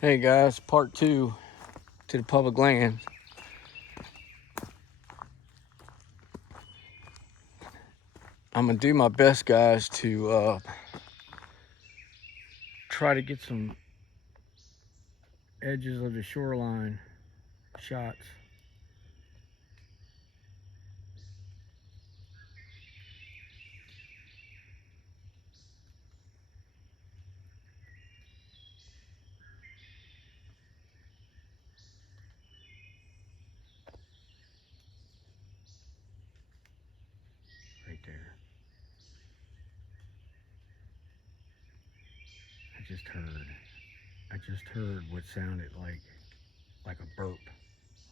Hey guys, part two to the public land. I'm gonna do my best, guys, to try to get some edges of the shoreline shots. Right there. I just heard. I just heard what sounded like a burp,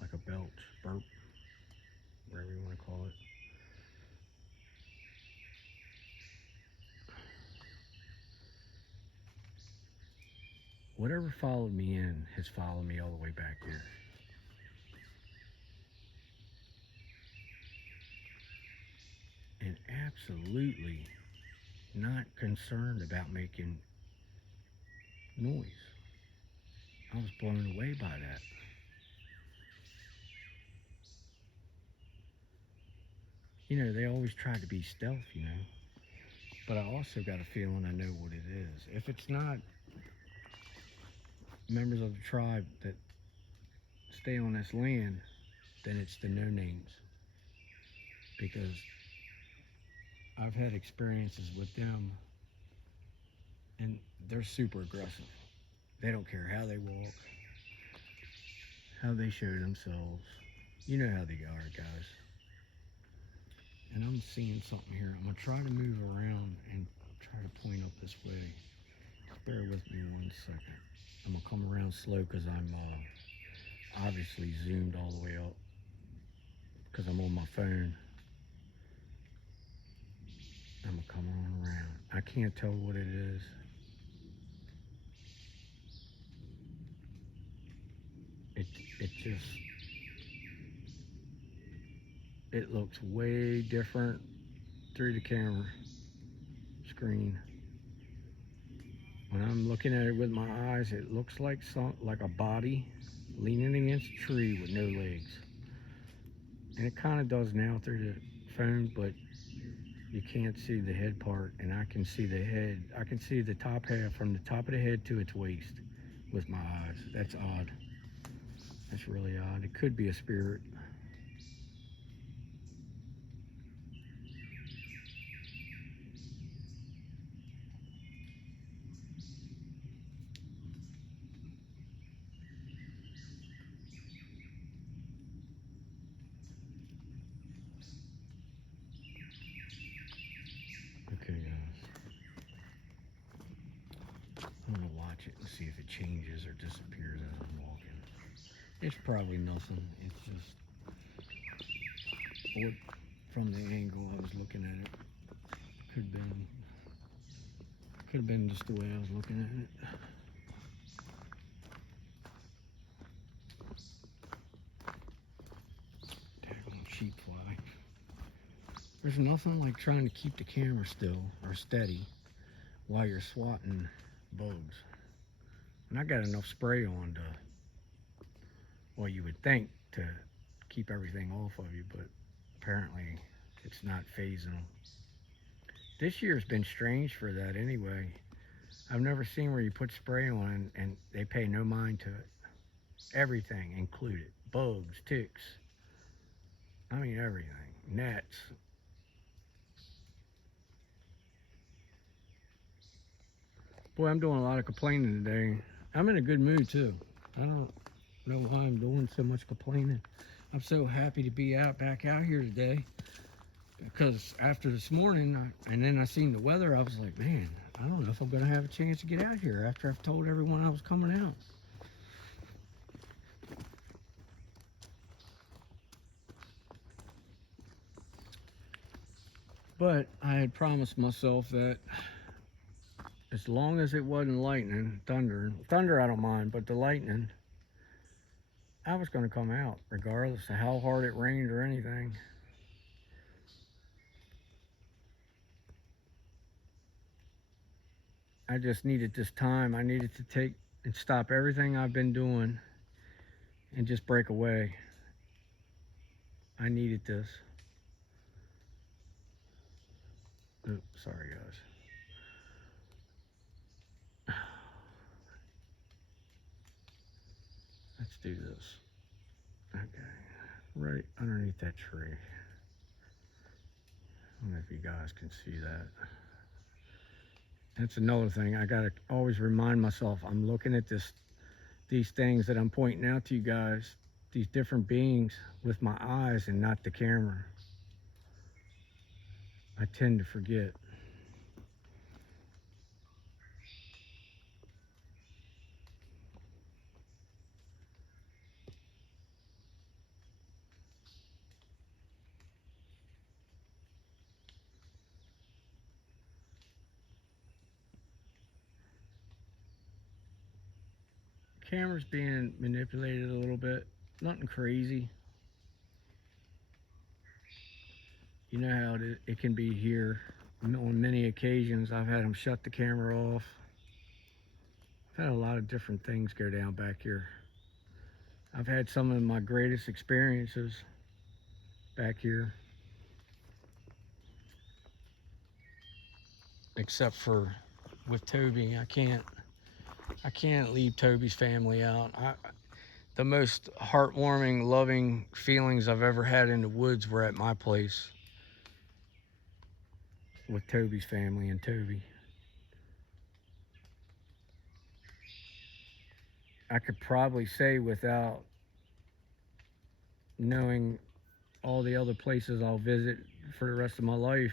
like a belch, burp, whatever you want to call it. Whatever followed me in has followed me all the way back here. And absolutely not concerned about making noise. I was blown away by that. They always try to be stealth. But I also got a feeling I know what it is. If it's not members of the tribe that stay on this land, then it's the no names. Because I've had experiences with them and they're super aggressive. They don't care how they walk, how they show themselves. You know how they are, guys. And I'm seeing something here. I'm going to try to move around and try to point up this way. Just bear with me 1 second. I'm going to come around slow because I'm obviously zoomed all the way up because I'm on my phone. I'm gonna come on around. I can't tell what it is. It just it looks way different through the camera screen. When I'm looking at it with my eyes, it looks like a body leaning against a tree with no legs. And it kind of does now through the phone, but you can't see the head part, and I can see the head. I can see the top half from the top of the head to its waist with my eyes. That's odd. That's really odd. It could be a spirit. Okay, guys. I'm gonna watch it and see if it changes or disappears as I'm walking. It's probably nothing. It's just what from the angle I was looking at it. Could have been just the way I was looking at it. Daggone sheep fly. There's nothing like trying to keep the camera still or steady while you're swatting bugs. And I got enough spray on to, well, you would think to keep everything off of you, but apparently it's not phasing them. This year's been strange for that anyway. I've never seen where you put spray on and they pay no mind to it. Everything included. Bugs, ticks, I mean everything. Gnats. Boy, I'm doing a lot of complaining today. I'm in a good mood too. I don't know why I'm doing so much complaining. I'm so happy to be back out here today. Because after this morning, and then I seen the weather, I was like, man, I don't know if I'm going to have a chance to get out here after I've told everyone I was coming out. But I had promised myself that as long as it wasn't lightning, thunder I don't mind, but the lightning, I was going to come out regardless of how hard it rained or anything. I just needed this time. I needed to take and stop everything I've been doing and just break away. I needed this. Oh, sorry, guys. Let's do this. Okay, right underneath that tree. I don't know if you guys can see that. That's another thing. I gotta always remind myself I'm looking at these things that I'm pointing out to you guys, these different beings, with my eyes and not the camera. I tend to forget. Camera's being manipulated a little bit. Nothing crazy. You know how it can be here. On many occasions, I've had them shut the camera off. I've had a lot of different things go down back here. I've had some of my greatest experiences back here. Except for with Toby, I can't leave Toby's family out. The most heartwarming, loving feelings I've ever had in the woods were at my place with Toby's family and Toby. I could probably say, without knowing all the other places I'll visit for the rest of my life,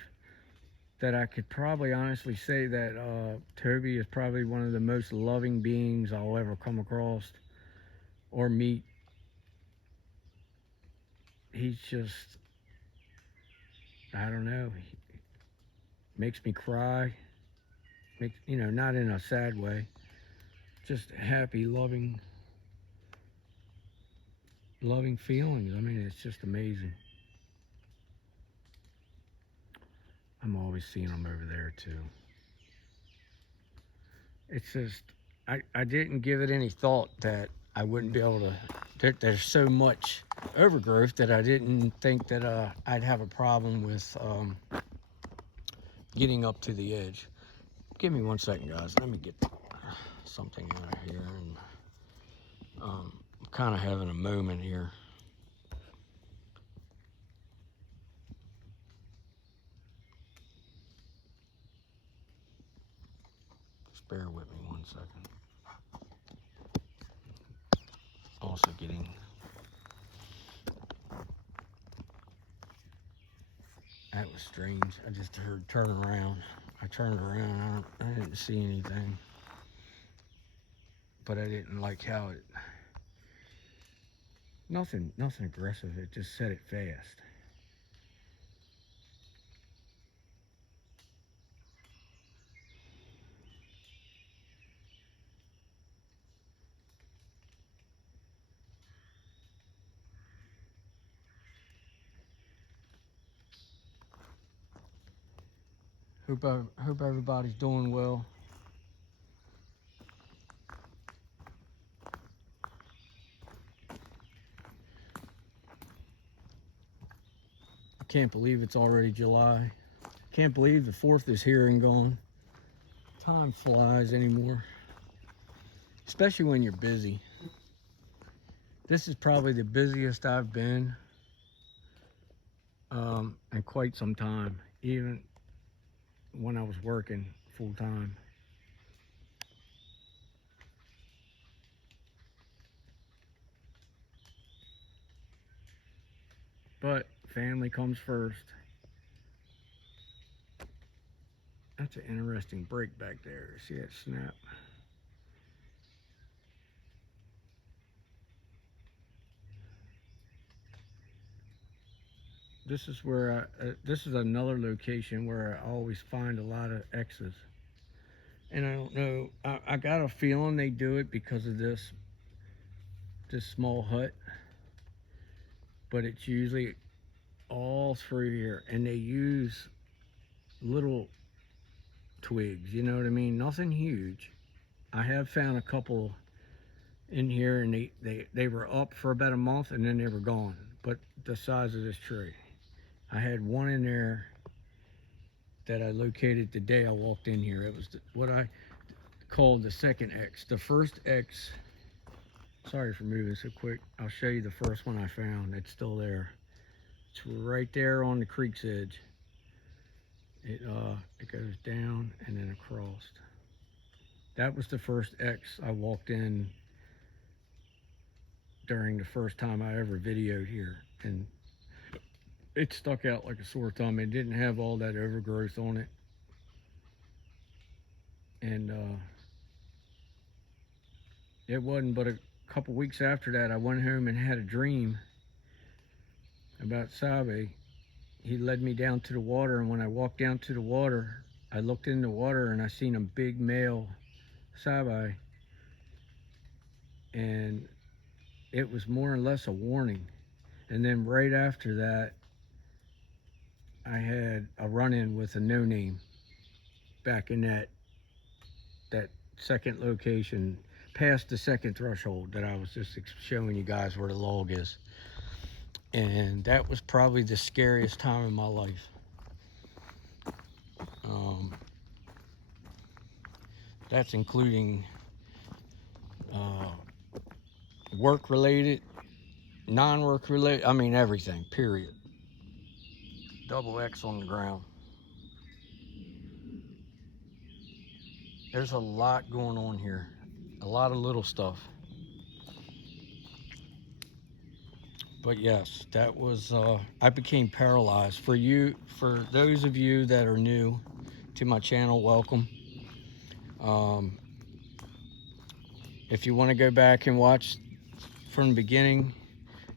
that I could probably honestly say that Toby is probably one of the most loving beings I'll ever come across or meet. He's just, I don't know, he makes me cry. Makes, not in a sad way, just happy, loving feelings. I mean, it's just amazing. I'm always seeing them over there too. It's just, I didn't give it any thought that I wouldn't be able to, there's so much overgrowth that I didn't think that I'd have a problem with getting up to the edge. Give me 1 second, guys. Let me get something out of here. And I'm kind of having a moment here. Just bear with me 1 second. Also getting that was strange. I just heard turn around. I turned around. I didn't see anything, but I didn't like how it. Nothing aggressive. It just said it fast. Hope everybody's doing well. I can't believe it's already July. Can't believe the 4th is here and gone. Time flies anymore, especially when you're busy. This is probably the busiest I've been in quite some time, even when I was working full time. But family comes first. That's an interesting break back there. See that snap? This is where this is another location where I always find a lot of X's. And I don't know, I got a feeling they do it because of this small hut, but it's usually all through here, and they use little twigs, you know what I mean? Nothing huge. I have found a couple in here, and they were up for about a month and then they were gone. But the size of this tree, I had one in there that I located the day I walked in here. It was what I called the second X. The first X, sorry for moving so quick. I'll show you the first one I found. It's still there. It's right there on the creek's edge. It goes down and then across. That was the first X I walked in during the first time I ever videoed here, and it stuck out like a sore thumb. It didn't have all that overgrowth on it, and it wasn't but a couple weeks after that I went home and had a dream about Sabe. He led me down to the water, and when I walked down to the water, I looked in the water and I seen a big male Sabe, and it was more or less a warning. And then right after that, I had a run-in with a no-name back in that second location, past the second threshold that I was just showing you guys where the log is. And that was probably the scariest time in my life. That's including work related, non-work related, I mean everything, period. Double X on the ground. There's a lot going on here, a lot of little stuff. But yes, that was, I became paralyzed. For those of you that are new to my channel, welcome. If you want to go back and watch from the beginning,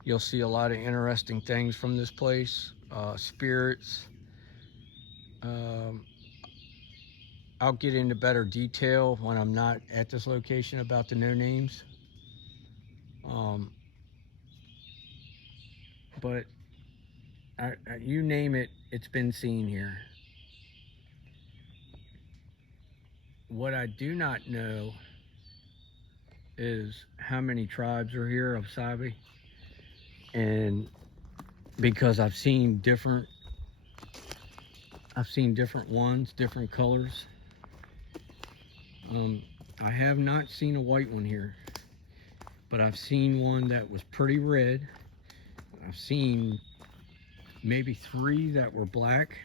you'll see a lot of interesting things from this place, spirits. I'll get into better detail when I'm not at this location about the no-names. But you name it, it's been seen here. What I do not know is how many tribes are here of Sabe, and because I've seen different ones, different colors. I have not seen a white one here, but I've seen one that was pretty red. I've seen maybe 3 that were black.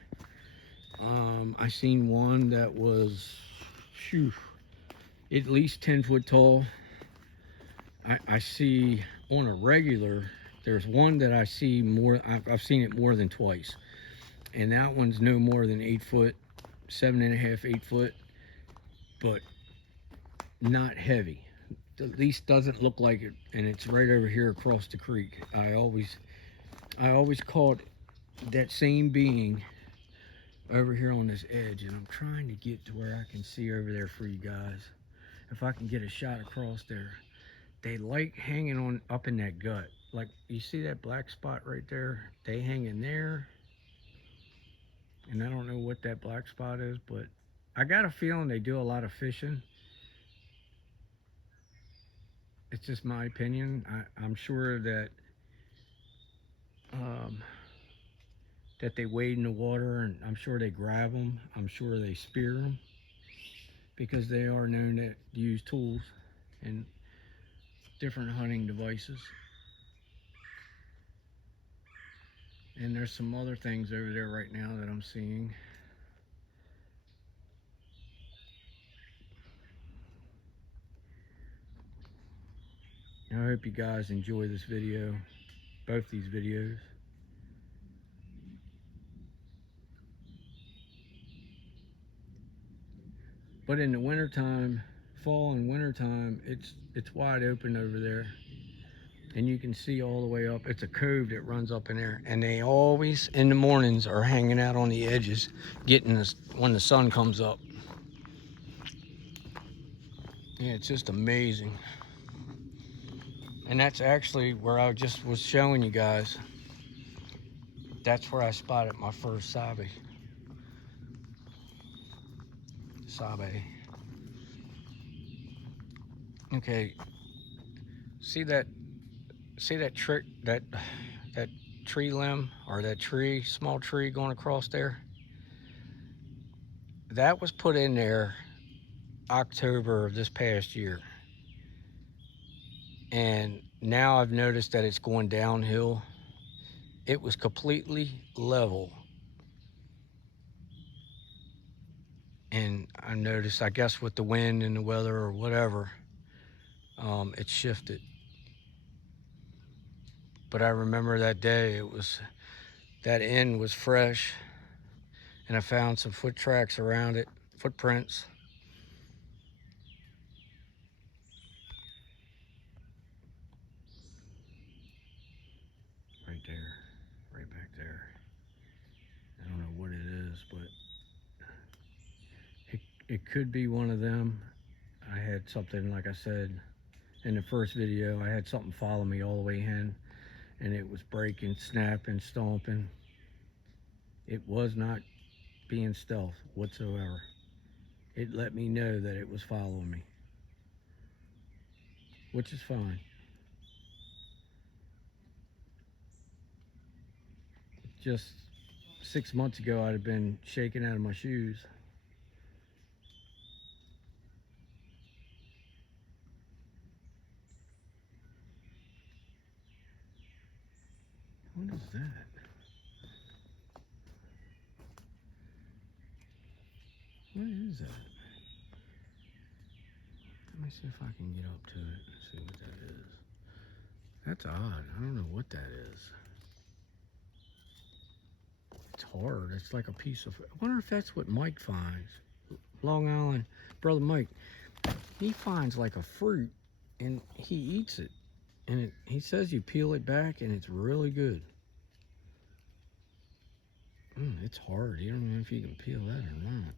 I seen one that was at least 10 foot tall. I see on a regular, there's one that I see more, I've seen it more than twice, and that one's no more than 8 foot, 7.5, 8 foot, but not heavy. At least doesn't look like it, and it's right over here across the creek. I always caught that same being over here on this edge, and I'm trying to get to where I can see over there for you guys. If I can get a shot across there. They like hanging on up in that gut. Like, you see that black spot right there? They hang in there. And I don't know what that black spot is, but I got a feeling they do a lot of fishing. It's just my opinion. I'm sure that that they wade in the water, and I'm sure they grab them. I'm sure they spear them, because they are known to use tools and different hunting devices. And there's some other things over there right now that I'm seeing. I hope you guys enjoy this video, both these videos. But in the wintertime, fall and wintertime, it's wide open over there. And you can see all the way up. It's a cove that runs up in there. And they always, in the mornings, are hanging out on the edges, getting this when the sun comes up. Yeah, it's just amazing. And that's actually where I just was showing you guys. That's where I spotted my first Sabe. Okay, See that? See that trick? That tree limb or that tree, small tree going across there? That was put in there October of this past year, and now I've noticed that it's going downhill. It was completely level, and I noticed, I guess, with the wind and the weather or whatever, it shifted. But I remember that day, it was that end was fresh, and I found some foot tracks around it, footprints. Right there, right back there. I don't know what it is, but it could be one of them. I had something, like I said in the first video, I had something follow me all the way in, and it was breaking, snapping, stomping. It was not being stealth whatsoever. It let me know that it was following me, which is fine. Just 6 months ago, I'd have been shaking out of my shoes. What is that? What is that? Let me see if I can get up to it and see what that is. That's odd. I don't know what that is. It's hard. It's like a piece of... I wonder if that's what Mike finds. Long Island. Brother Mike. He finds like a fruit and he eats it. And he says you peel it back and it's really good. It's hard. You don't know if you can peel that or not.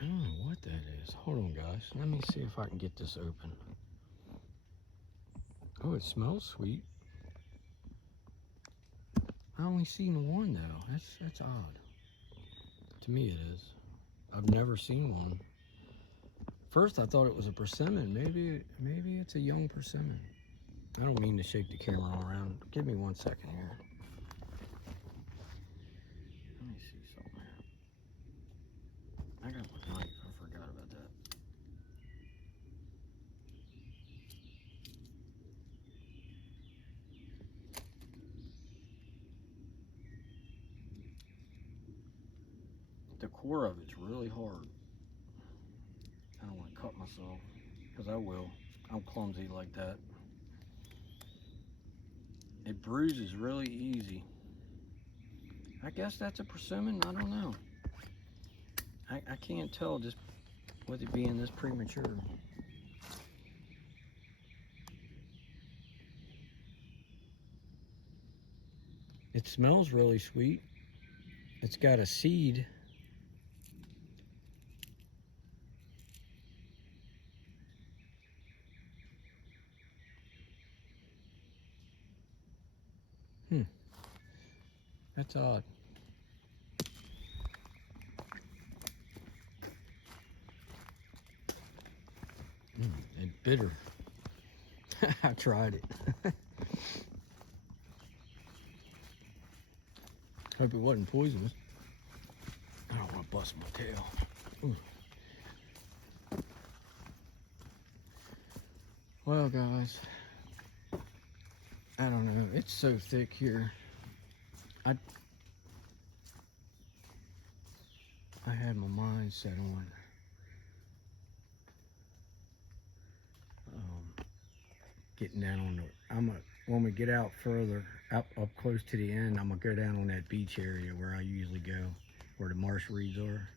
I don't know what that is. Hold on, guys. Let me see if I can get this open. Oh, it smells sweet. I only seen one though. That's odd. To me, it is. I've never seen one. First, I thought it was a persimmon. Maybe it's a young persimmon. I don't mean to shake the camera all around. Give me 1 second here. Let me see something here. I got my knife. I forgot about that. The core of it's really hard. I don't want to cut myself, because I will. I'm clumsy like that. It bruises really easy. I guess that's a persimmon. I don't know. I can't tell just with it being this premature. It smells really sweet. It's got a seed. That's odd. And bitter. I tried it. Hope it wasn't poisonous. I don't want to bust my tail. Ooh. Well, guys, I don't know. It's so thick here. I had my mind set on getting down on the. When we get out further, up close to the end, I'm gonna go down on that beach area where I usually go, where the marsh reeds are.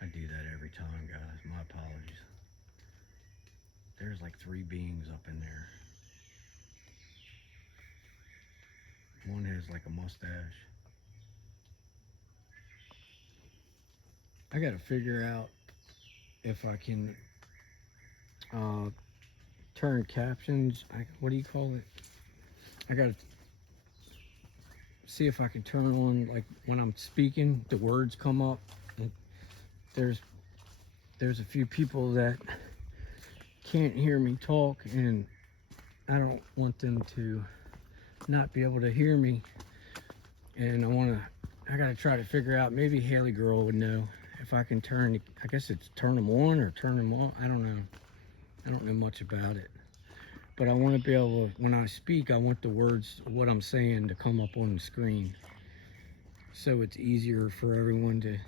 I do that every time, guys. My apologies. There's like 3 beings up in there. One has like a mustache. I gotta figure out if I can turn captions. What do you call it? I gotta see if I can turn on, like when I'm speaking, the words come up. And there's a few people that can't hear me talk, and I don't want them to not be able to hear me. And I gotta try to figure out, maybe Haley Girl would know if I can turn, I guess it's turn them on or turn them off. I don't know. I don't know much about it. But I want to be able to, when I speak, I want the words, what I'm saying, to come up on the screen. So it's easier for everyone to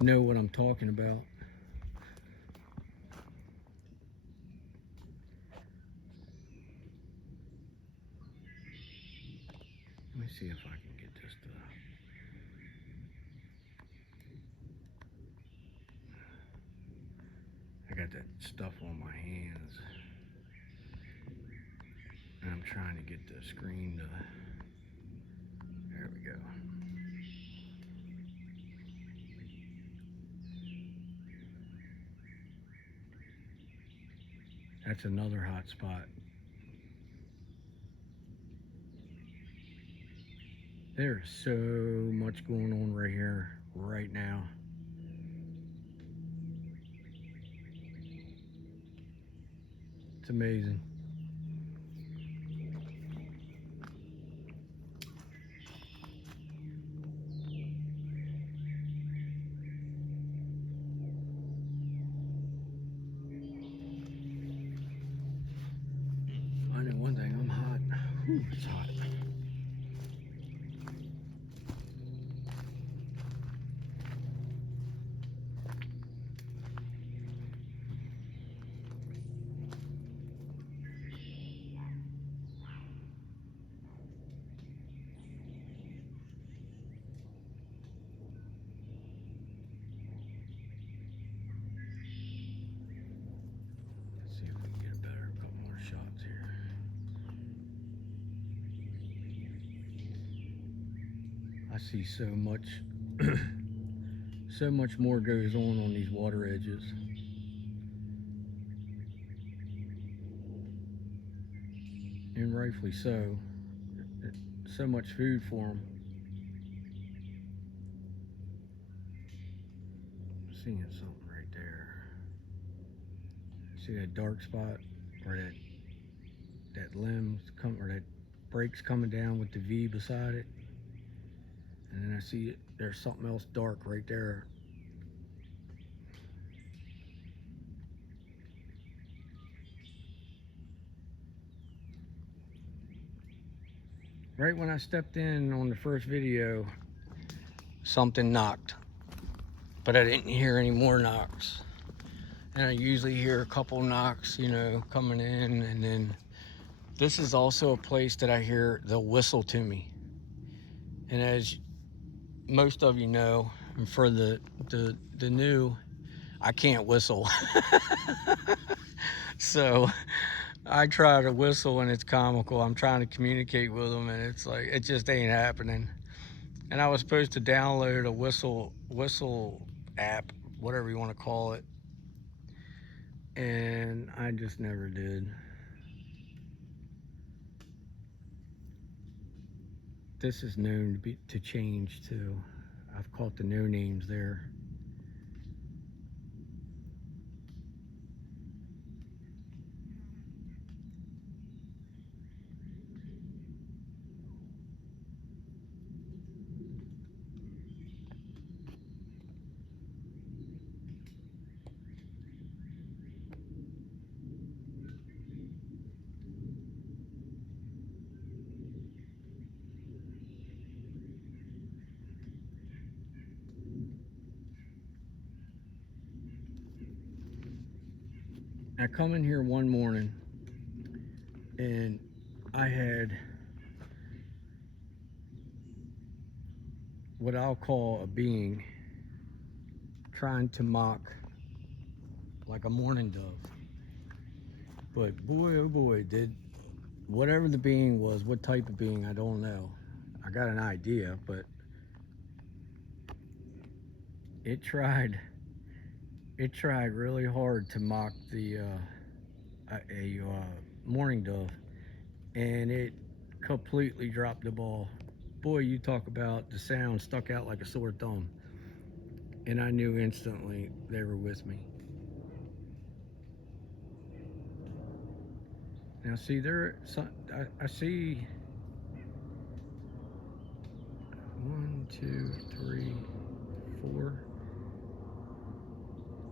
know what I'm talking about. Let me see if I can get this to... I got that stuff on my hands. And I'm trying to get the screen to... There we go. That's another hot spot. There's so much going on right here, right now. It's amazing. I know one thing, I'm hot. Whew, it's hot. Let's see if we can get a couple more shots here. I see so much, so much more goes on these water edges. And rightfully so. So much food for them. Seeing something right there. See that dark spot where that limb's come, or that break's coming down with the V beside it? And then I see there's something else dark right there. Right when I stepped in on the first video, something knocked, but I didn't hear any more knocks. And I usually hear a couple knocks, you know, coming in. And then this is also a place that I hear they'll whistle to me. And as most of you know, and for the new, I can't whistle. So I try to whistle and it's comical. I'm trying to communicate with them and it's like, it just ain't happening. And I was supposed to download a whistle app, whatever you want to call it. And I just never did. This is known to change too. I've caught the no names there. I come in here one morning and I had what I'll call a being trying to mock like a mourning dove. But boy, oh boy, did whatever the being was, what type of being, I don't know. I got an idea, but it tried really hard to mock mourning dove, and it completely dropped the ball. Boy, you talk about the sound stuck out like a sore thumb, and I knew instantly they were with me. Now, see, I see 1, 2, 3, 4,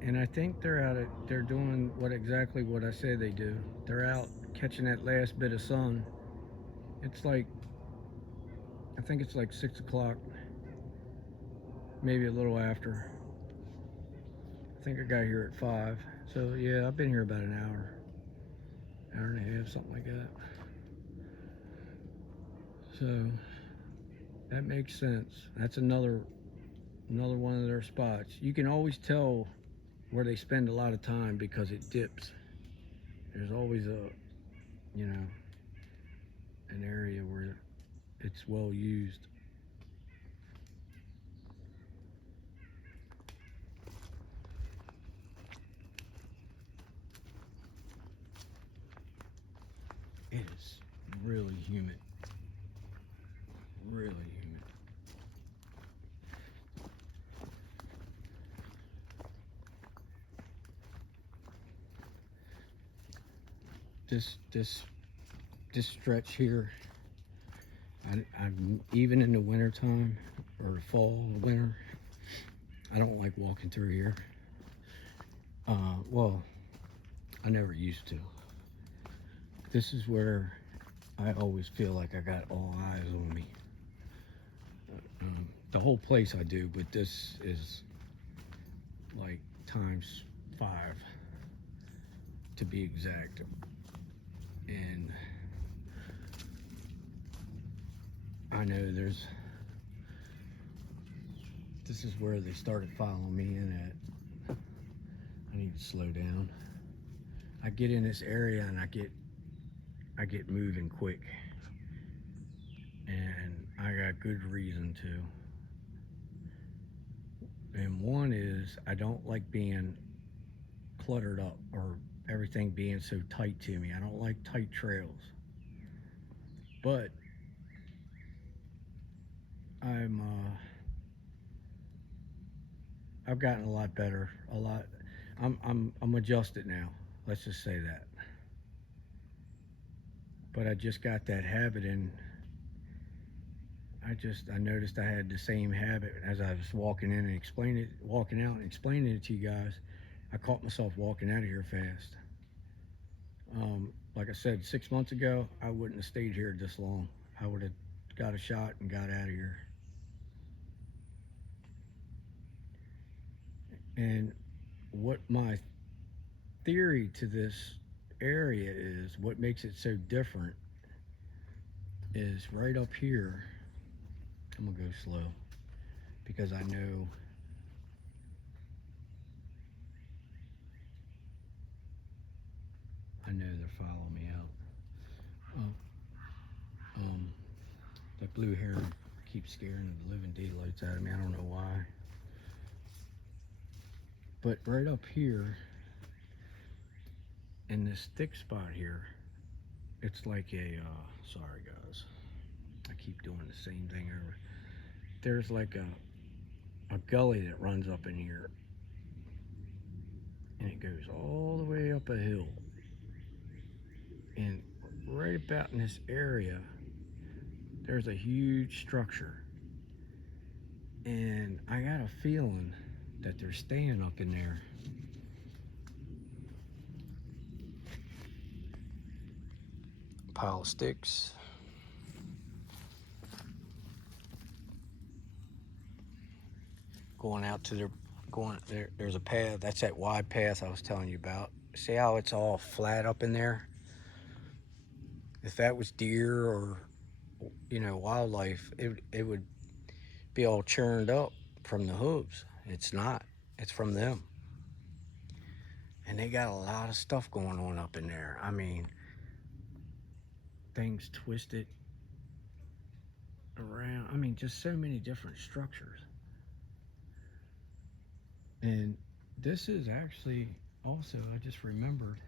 and I think they're doing exactly what I say they do. They're out catching that last bit of sun. It's like, I think it's like 6 o'clock, maybe a little after. I think I got here at 5. So yeah, I've been here about an hour and a half, something like that. So that makes sense. That's another one of their spots. You can always tell where they spend a lot of time because it dips. There's always you know, an area where it's well used. It is really humid. Really humid. This stretch here, I'm even in the wintertime or fall, winter, I don't like walking through here. Well, I never used to. This is where I always feel like I got all eyes on me. The whole place I do, but this is like times 5 to be exact. And I know this is where they started following me in at. I need to slow down. I get in this area and I get moving quick. And I got good reason to. And one is I don't like being cluttered up or everything being so tight to me. I don't like tight trails. But I've gotten a lot better. A lot. I'm adjusted now. Let's just say that. But I just got that habit, and I noticed I had the same habit as I was walking out and explaining it to you guys. I caught myself walking out of here fast. Like I said, 6 months ago, I wouldn't have stayed here this long. I would have got a shot and got out of here. And what my theory to this area is, what makes it so different, is right up here. I'm gonna go slow because I know they're following me out. Um, that blue heron keeps scaring the living daylights out of me. I don't know why. But right up here, in this thick spot here, it's like sorry guys, I keep doing the same thing over. There's like a gully that runs up in here, and it goes all the way up a hill. And right about in this area, there's a huge structure. And I got a feeling that they're staying up in there. Pile of sticks. Going out to there's a path. That's that wide path I was telling you about. See how it's all flat up in there? If that was deer or wildlife, it would be all churned up from the hooves. It's not. It's from them. And they got a lot of stuff going on up in there. I mean, things twisted around. I mean, just so many different structures. And this is actually also, I just remembered,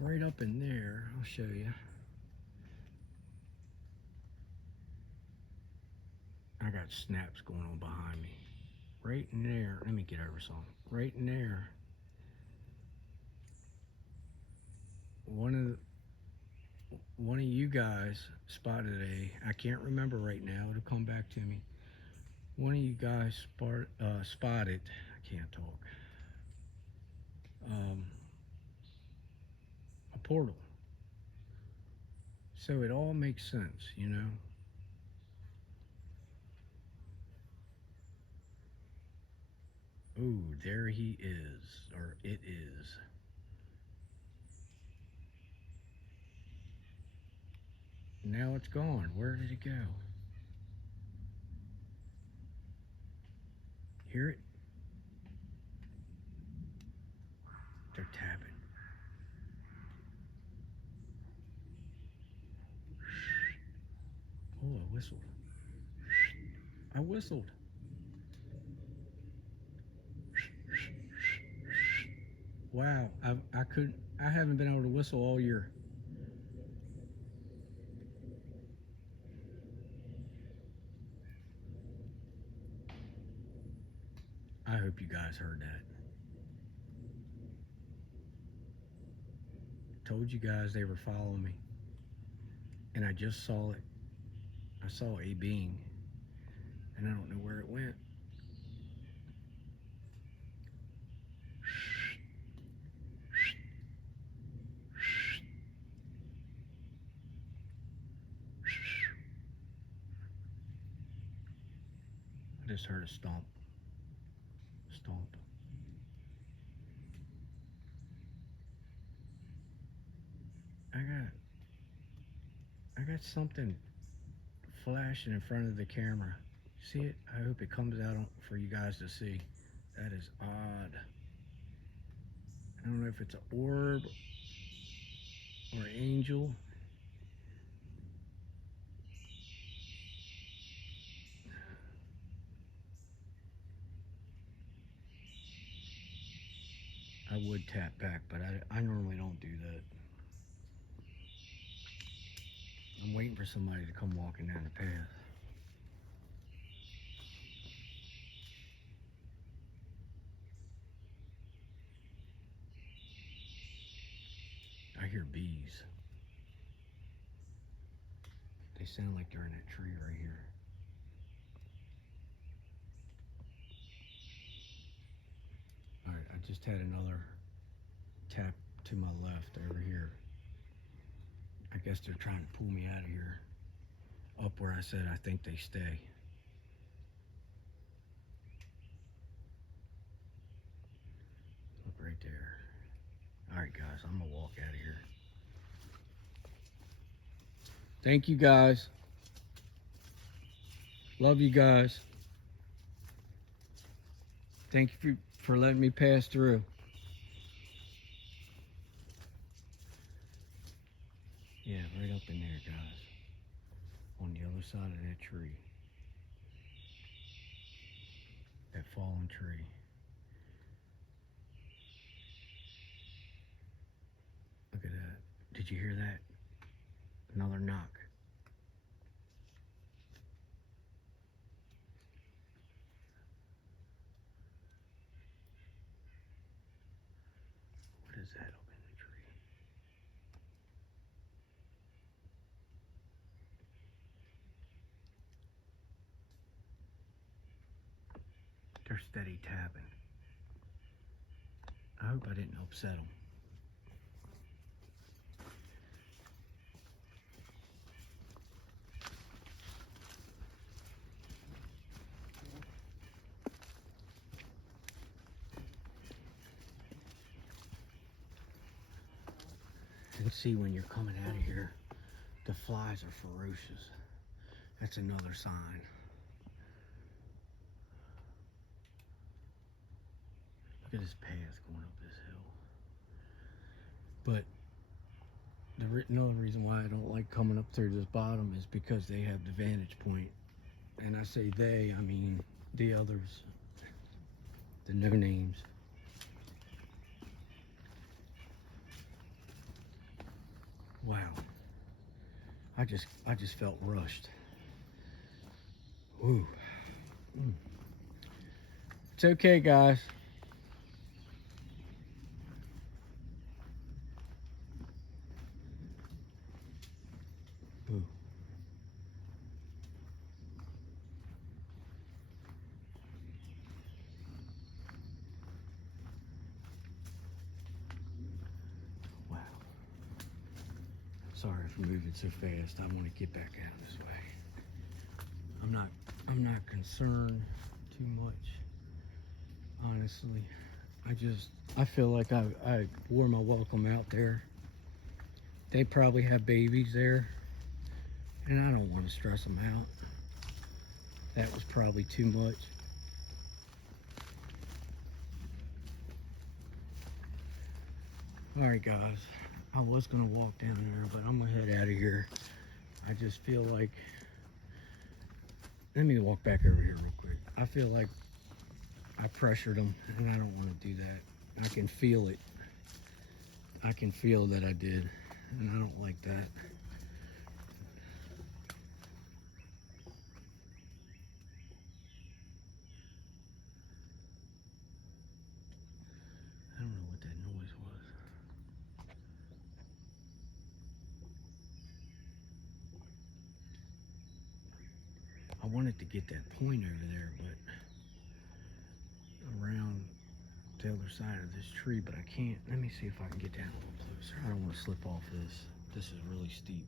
right up in there, I'll show you. I got snaps going on behind me. Right in there, let me get over some. Right in there, one of you guys spotted I can't remember right now, it'll come back to me. One of you guys spotted, I can't talk, um, a portal. So it all makes sense, you know. Ooh, there he is, or it is. Now it's gone. Where did it go? Hear it? They're tapping. Oh, I whistled. I whistled. Wow, I haven't been able to whistle all year. I hope you guys heard that. Told you guys they were following me, and I just saw it. I saw a being, and I don't know where it went. I just heard a stomp. Stomp. I got I got something flashing in front of the camera. See it? I hope it comes out for you guys to see. That is odd. I don't know if it's an orb or angel. I would tap back, but I normally don't do that. I'm waiting for somebody to come walking down the path. I hear bees. They sound like they're in that tree right here. Alright, I just had another tap to my left over here. I guess they're trying to pull me out of here. Up where I said I think they stay. Look right there. Alright guys, I'm gonna walk out of here. Thank you guys. Love you guys. Thank you for letting me pass through. Yeah, right up in there, guys. On the other side of that tree. That fallen tree. Look at that. Did you hear that? Another knock. What is that up in the tree? They're steady tapping. I hope I didn't upset them. And see, when you're coming out of here, the flies are ferocious. That's another sign. Look at this path going up this hill. But another reason why I don't like coming up through this bottom is because they have the vantage point. And I say they, I mean the others, the no names. Wow. I just felt rushed. Ooh. Mm. It's okay, guys. Ooh. Wow. Sorry for moving so fast. I want to get back out this way. I'm not concerned too much, honestly. I feel like I wore my welcome out there. They probably have babies there, and I don't want to stress them out. That was probably too much. All right, guys. I was gonna walk down there, but I'm gonna head out of here. I just feel like, let me walk back over here real quick. I feel like I pressured them, and I don't want to do that. I can feel it. I can feel that I did, and I don't like that. I don't know what that noise was. I wanted to get that point over there, but around the other side of this tree, but I can't. Let me see if I can get down a little closer. I don't want to slip off this. This is really steep.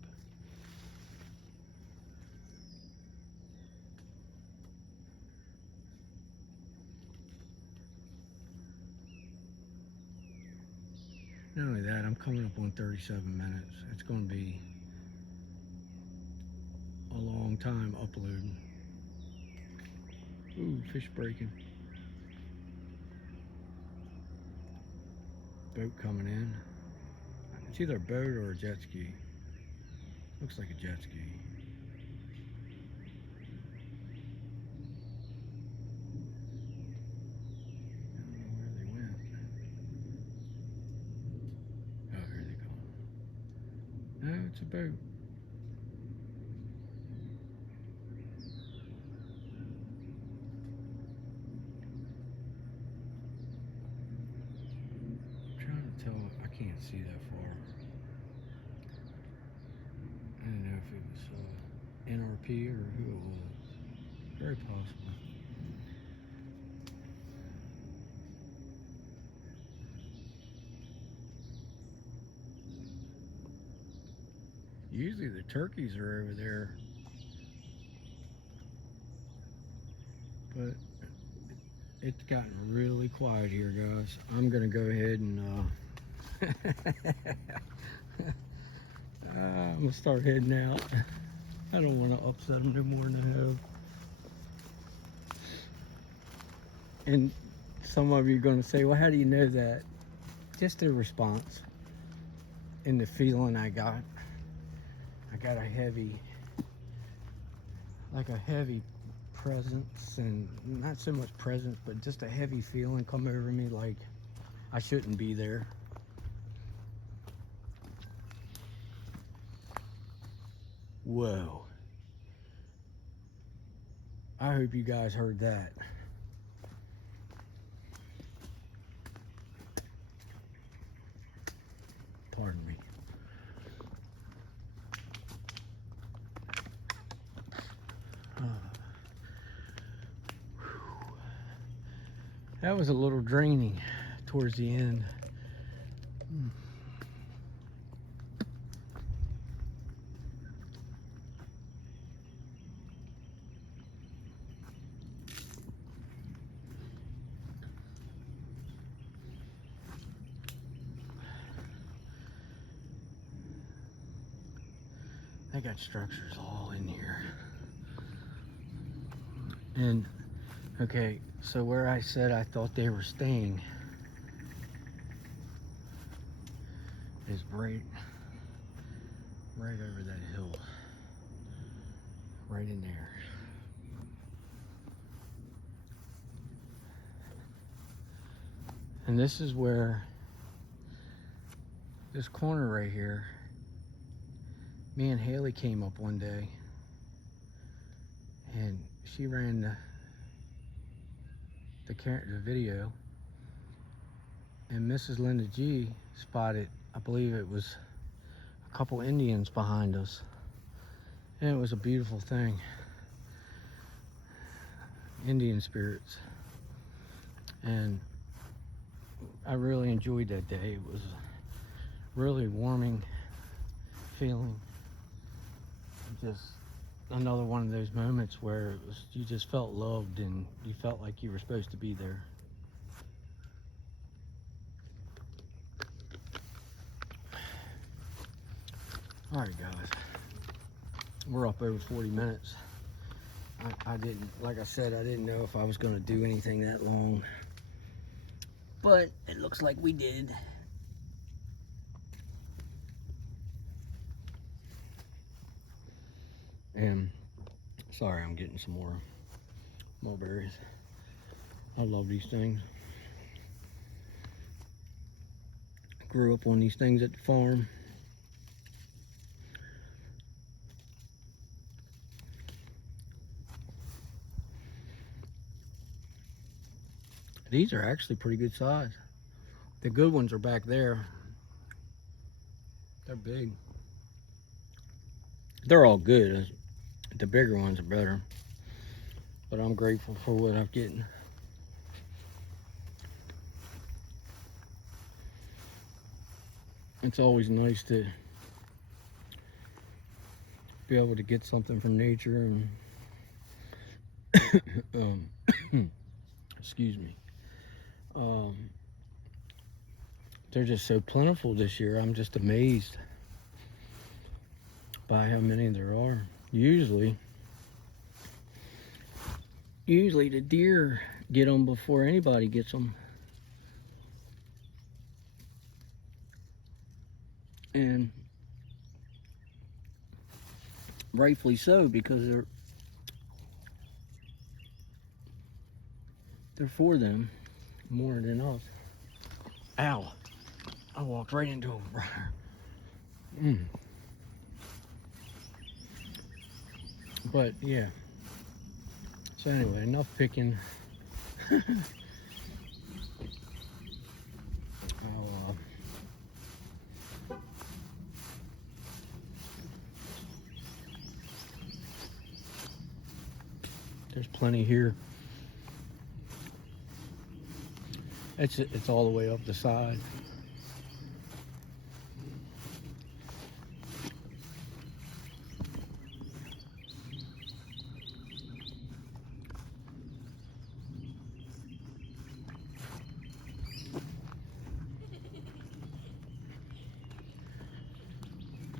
Not only that, I'm coming up on 37 minutes. It's going to be a long time uploading. Ooh, fish breaking. Boat coming in. It's either a boat or a jet ski. Looks like a jet ski. I don't know where they went. Oh, here they go. No, it's a boat. I'm trying to tell. I can't see that far. I don't know if it was NRP or who it was. Very possible. Usually the turkeys are over there, but it's gotten really quiet here, guys. I'm gonna go ahead and I'm gonna start heading out. I don't want to upset them no more than I have. And some of you are going to say, well, how do you know that? Just the response and the feeling I got. I got a heavy presence, and not so much presence, but just a heavy feeling come over me like I shouldn't be there. Whoa. I hope you guys heard that. Pardon me. That was a little draining towards the end. They got structures all in here. And okay, so where I said I thought they were staying is right over that hill. Right in there. And this is where this corner right here Me and Haley came up one day, and she ran the video, and Mrs. Linda G spotted, I believe it was a couple Indians behind us, and it was a beautiful thing. Indian spirits, and I really enjoyed that day. It was a really warming feeling. Just another one of those moments where it was, you just felt loved and you felt like you were supposed to be there. All right, guys, we're up over 40 minutes. I didn't, like I said, I didn't know if I was going to do anything that long, but it looks like we did. And sorry, I'm getting some more mulberries. I love these things. I grew up on these things at the farm. These are actually pretty good size. The good ones are back there. They're big. They're all good. The bigger ones are better. But I'm grateful for what I'm getting. It's always nice to be able to get something from nature and excuse me. They're just so plentiful this year. I'm just amazed by how many there are. Usually the deer get them before anybody gets them. And rightfully so, because they're for them more than us. Ow. I walked right into a briar. But yeah. So anyway, enough picking. There's plenty here. It's all the way up the side.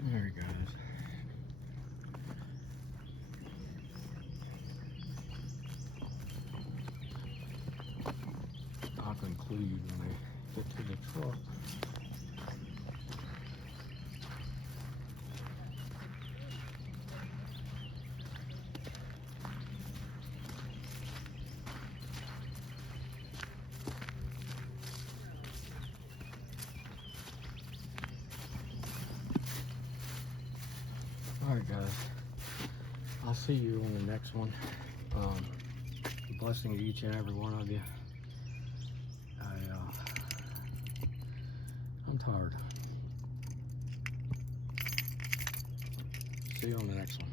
All right, guys. I'll conclude when I get to the truck. All right, guys. I'll see you on the next one. Blessing to each and every one of you. I'm tired. See you on the next one.